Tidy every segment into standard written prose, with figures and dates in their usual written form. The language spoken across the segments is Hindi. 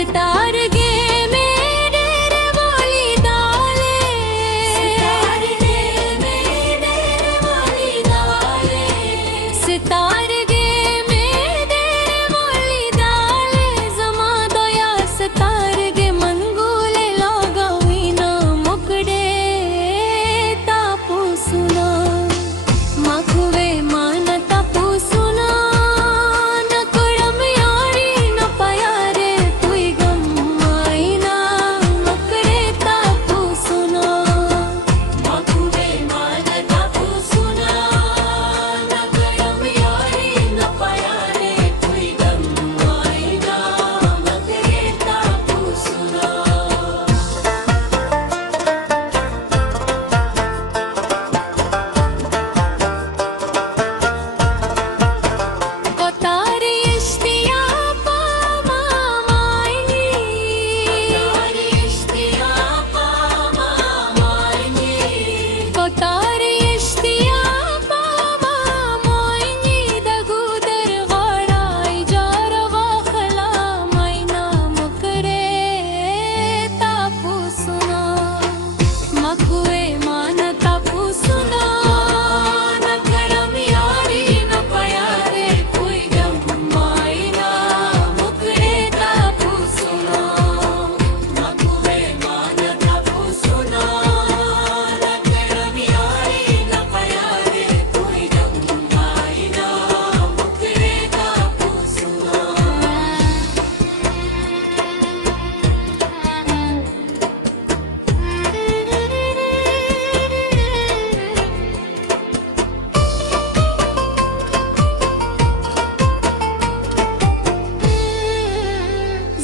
सितार गे मेरे रे वाली दाले, सितार गे मेरे रे वाली दाले, सितार गे मेरे रे वाली दाले, जमा दोया सितार गे मंगूले लगावी ना मुकड़े तापू सुना मखवे मान तापू सुना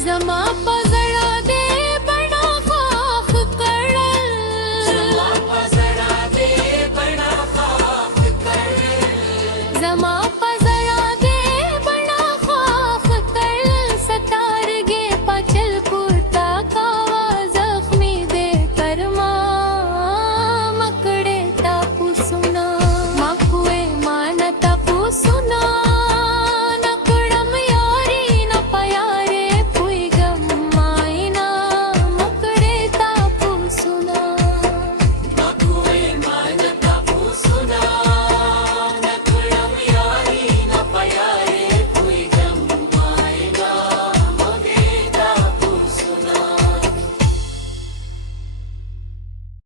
जमा पजड़ा दे बड़ा खाख कड़ल, जमा पजड़ा दे बड़ा खाख कड़ल, जमा